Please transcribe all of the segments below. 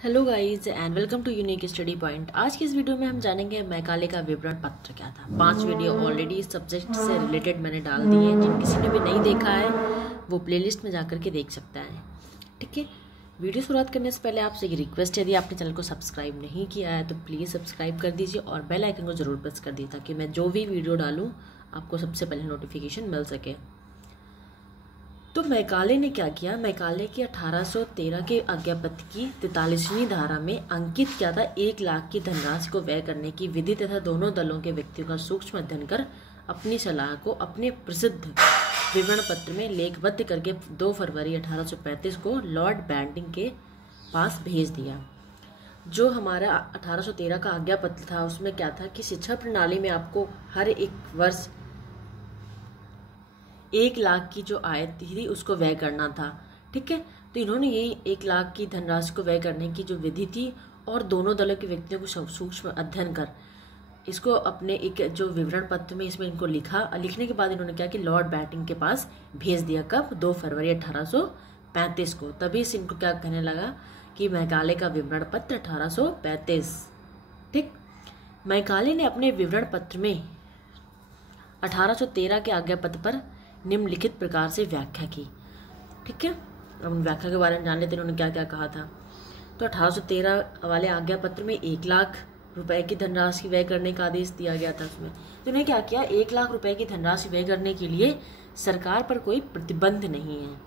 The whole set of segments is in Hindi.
Hello guys and welcome to Unique Study Point. आज की इस वीडियो में हम जानेंगे मैकाले का विवरण पत्र क्या था। 5 वीडियो ऑलरेडी इस सब्जेक्ट से रिलेटेड मैंने डाल दिए हैं। जिन किसी ने भी नहीं देखा है वो प्लेलिस्ट में जाकर के देख सकता है। ठीक है, वीडियो शुरुआत करने से पहले आपसे एक रिक्वेस्ट है, यदि आपने चैनल को सब्सक्राइब नहीं किया है तो प्लीज़ सब्सक्राइब कर दीजिए और बेल आइकन को ज़रूर प्रेस कर दीजिए ताकि मैं जो भी वीडियो डालूँ आपको सबसे पहले नोटिफिकेशन मिल सके। तो मैकाले ने क्या किया, मैकाले की 1813 के आज्ञापत्र की 43वीं धारा में अंकित क्या था, 1 लाख की धनराशि को व्यय करने की विधि तथा दोनों दलों के व्यक्तियों का सूक्ष्म अध्ययन कर अपनी सलाह को अपने प्रसिद्ध विवरण पत्र में लेखबद्ध करके 2 फरवरी 1835 को लॉर्ड बैंटिंग के पास भेज दिया। जो हमारा 1813 का आज्ञापत्र था उसमें क्या था कि शिक्षा प्रणाली में आपको हर एक वर्ष 1 लाख की जो आय थी उसको व्यय करना था। ठीक है, तो इन्होंने यही 1 लाख की धनराशि को व्यय करने की जो विधि थी और दोनों दलों के व्यक्तियों को सूक्ष्म अध्ययन कर इसको अपने एक जो विवरण पत्र में इसमें इनको लिखने के बाद इन्होंने क्या कि लॉर्ड बैंटिंग के पास भेज दिया। कब? 2 फरवरी 1835 को। तभी से इनको क्या कहने लगा कि मैकाले का विवरण पत्र 1835। ठीक, मैकाले ने अपने विवरण पत्र में 1813 के आज्ञा पत्र पर निम्नलिखित प्रकार से व्याख्या की। ठीक है, अब उन व्याख्या के बारे में जान लेते हैं उन्होंने क्या क्या कहा था। तो 1813 वाले आज्ञा पत्र में 1 लाख रुपए की धनराशि व्यय करने का आदेश दिया गया था। उसमें तो उन्होंने क्या किया, 1 लाख रुपए की धनराशि व्यय करने के लिए सरकार पर कोई प्रतिबंध नहीं है,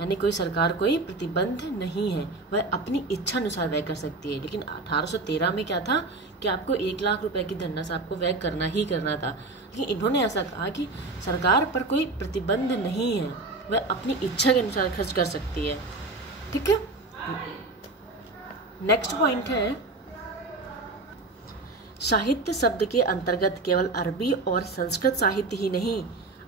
यानी कोई सरकार कोई प्रतिबंध नहीं है, वह अपनी इच्छा अनुसार व्यय कर सकती है। लेकिन 1813 में क्या था कि आपको 1 लाख रुपए की धनराशि आपको व्यय करना ही करना था। लेकिन इन्होंने ऐसा कहा कि सरकार पर कोई प्रतिबंध नहीं है, वह अपनी इच्छा के अनुसार खर्च कर सकती है। ठीक है, नेक्स्ट पॉइंट है, साहित्य शब्द के अंतर्गत केवल अरबी और संस्कृत साहित्य ही नहीं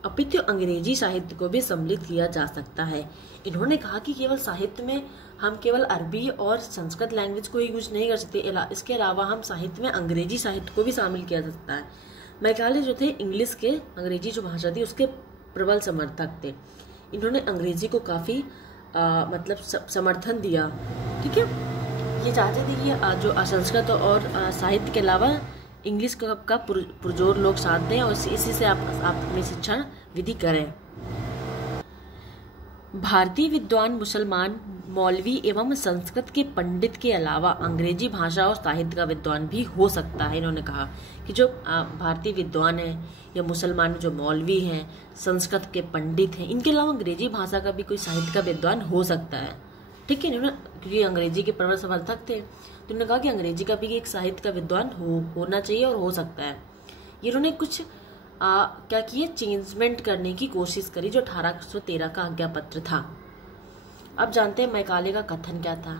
अपितु अंग्रेजी साहित्य को भी सम्मिलित किया जा सकता है। इन्होंने कहा कि केवल साहित्य में हम केवल अरबी और संस्कृत लैंग्वेज को ही यूज नहीं कर सकते, इसके अलावा हम साहित्य में अंग्रेजी साहित्य को भी शामिल किया जा सकता है। मैकाले जो थे इंग्लिश के, अंग्रेजी जो भाषा थी उसके प्रबल समर्थक थे। इन्होंने अंग्रेजी को काफ़ी मतलब समर्थन दिया। ठीक है, ये चाहते थे कि जो संस्कृत और साहित्य के अलावा इंग्लिश का पुरजोर लोग साथ दें और इसी से आप अपनी शिक्षा विधि करें। भारतीय विद्वान मुसलमान मौलवी एवं संस्कृत के पंडित के अलावा अंग्रेजी भाषा और साहित्य का विद्वान भी हो सकता है। इन्होंने कहा कि जो भारतीय विद्वान हैं या मुसलमान जो मौलवी हैं, संस्कृत के पंडित हैं, इनके अलावा अंग्रेजी भाषा का भी कोई साहित्य का विद्वान हो सकता है। ठीक है, इन्होंने क्योंकि अंग्रेजी के प्रबल समर्थक थे तो उन्होंने कहा कि अंग्रेजी का भी एक साहित्य का विद्वान होना चाहिए और हो सकता है। ये उन्होंने कुछ क्या किए, चेंजमेंट करने की कोशिश करी जो 1813 का आज्ञा पत्र था। अब जानते हैं मैकाले का कथन क्या था।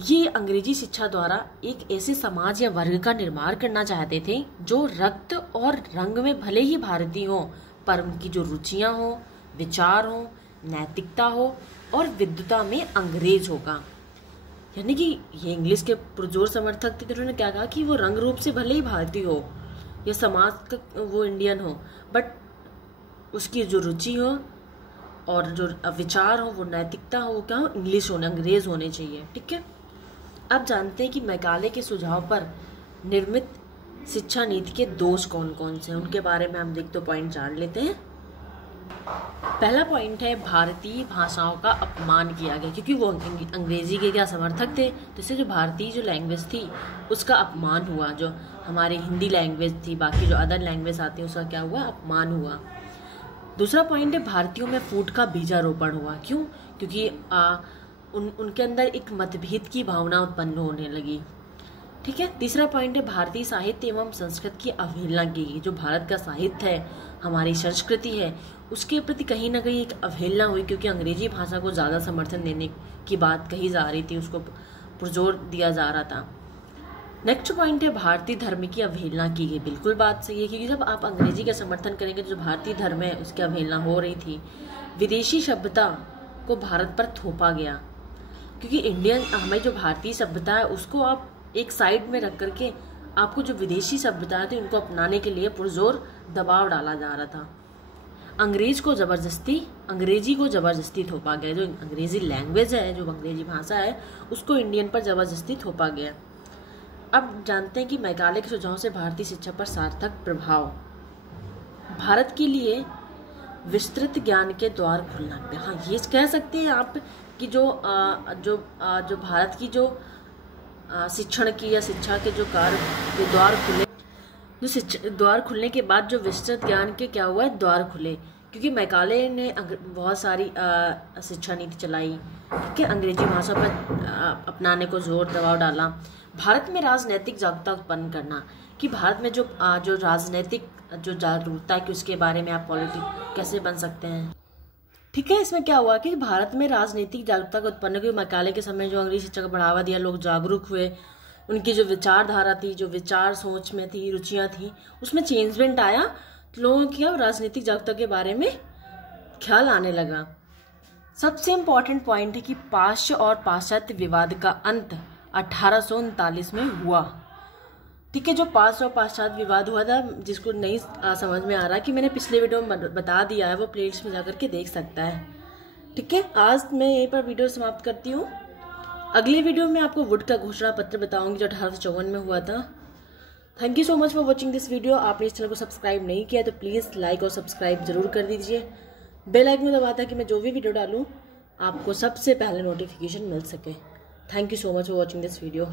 ये अंग्रेजी शिक्षा द्वारा एक ऐसे समाज या वर्ग का निर्माण करना चाहते थे जो रक्त और रंग में भले ही भारतीय हो पर उनकी जो रुचियां हो, विचार हो, नैतिकता हो और विद्वता में अंग्रेज होगा। यानी कि ये इंग्लिश के पुरजोर समर्थक थे तो उन्होंने क्या कहा कि वो रंग रूप से भले ही भारतीय हो या समाज का वो इंडियन हो, बट उसकी जो रुचि हो और जो विचार हो, वो नैतिकता हो, वो क्या हो, इंग्लिश होने, अंग्रेज होने चाहिए। ठीक है, अब जानते हैं कि मैकाले के सुझाव पर निर्मित शिक्षा नीति के दोष कौन कौन से हैं, उनके बारे में हम देखते पॉइंट जान लेते हैं। पहला पॉइंट है, भारतीय भाषाओं का अपमान किया गया, क्योंकि वो अंग्रेजी के क्या समर्थक थे तो इससे जो भारतीय जो लैंग्वेज थी उसका अपमान हुआ। जो हमारी हिंदी लैंग्वेज थी, बाकी जो अदर लैंग्वेज आती है उसका क्या हुआ, अपमान हुआ। दूसरा पॉइंट है, भारतीयों में फूट का बीजारोपण हुआ। क्यों? क्योंकि उनके अंदर एक मतभेद की भावना उत्पन्न होने लगी। ठीक है, तीसरा पॉइंट है, भारतीय साहित्य एवं संस्कृत की अवहेलना की गई। जो भारत का साहित्य है, हमारी संस्कृति है, उसके प्रति कहीं ना कहीं एक अवहेलना हुई क्योंकि अंग्रेजी भाषा को ज़्यादा समर्थन देने की बात कही जा रही थी, उसको पुरजोर दिया जा रहा था। नेक्स्ट पॉइंट है, भारतीय धर्म की अवहेलना की गई। बिल्कुल बात सही है, क्योंकि जब आप अंग्रेजी का समर्थन करेंगे तो जो भारतीय धर्म है उसकी अवहेलना हो रही थी। विदेशी सभ्यता को भारत पर थोपा गया, क्योंकि इंडियन हमारी जो भारतीय सभ्यता है उसको आप एक साइड में रख करके आपको जो विदेशी सभ्यता थी उनको अपनाने के लिए पुरजोर दबाव डाला जा रहा था। अंग्रेजी को ज़बरदस्ती थोपा गया। जो अंग्रेज़ी लैंग्वेज है, जो अंग्रेजी भाषा है, उसको इंडियन पर ज़बरदस्ती थोपा गया। अब जानते हैं कि मैकाले के सुझाव से भारतीय शिक्षा पर सार्थक प्रभाव। भारत के लिए विस्तृत ज्ञान के द्वार खुलना। हाँ, ये कह सकते हैं आप कि जो भारत की जो शिक्षण की या शिक्षा के जो कार्य के द्वार खुले, जो द्वार खुलने के बाद जो विस्तृत ज्ञान के क्या हुआ है, द्वार खुले, क्योंकि मैकाले ने बहुत सारी शिक्षा नीति चलाई, ठीक है, अंग्रेजी भाषा पर अपनाने को जोर दबाव डाला। भारत में राजनैतिक जागरूकता उत्पन्न करना, कि भारत में जो राजनैतिक जो जागरूकता है कि उसके बारे में आप पॉलिटिक कैसे बन सकते हैं, ठीक है। इसमें क्या हुआ कि भारत में राजनीतिक जागरूकता को उत्पन्न की मैकाले के समय जो अंग्रेजी शिक्षा को बढ़ावा दिया, लोग जागरूक हुए, उनकी जो विचारधारा थी, जो विचार सोच में थी, रुचियाँ थी, उसमें चेंजमेंट आया, तो लोगों की अब राजनीतिक जागरूकता के बारे में ख्याल आने लगा। सबसे इम्पॉर्टेंट पॉइंट है कि पाश्चात्य और पाश्चात्य विवाद का अंत 1839 में हुआ, ठीक है। जो पाश्चात्य और पाश्चात्य विवाद हुआ था, जिसको नहीं समझ में आ रहा कि मैंने पिछले वीडियो में बता दिया है, वो प्लेलिस्ट में जाकर के देख सकता है, ठीक है। आज मैं यहीं पर वीडियो समाप्त करती हूँ। अगले वीडियो में आपको वुड का घोषणा पत्र बताऊंगी जो 1854 में हुआ था। Thank you so much for watching this video. आपने इस चैनल को सब्सक्राइब नहीं किया तो प्लीज़ लाइक और सब्सक्राइब जरूर कर दीजिए। बेल आइकन दबाता है कि मैं जो भी वीडियो डालूँ आपको सबसे पहले नोटिफिकेशन मिल सके। Thank you so much for watching this video.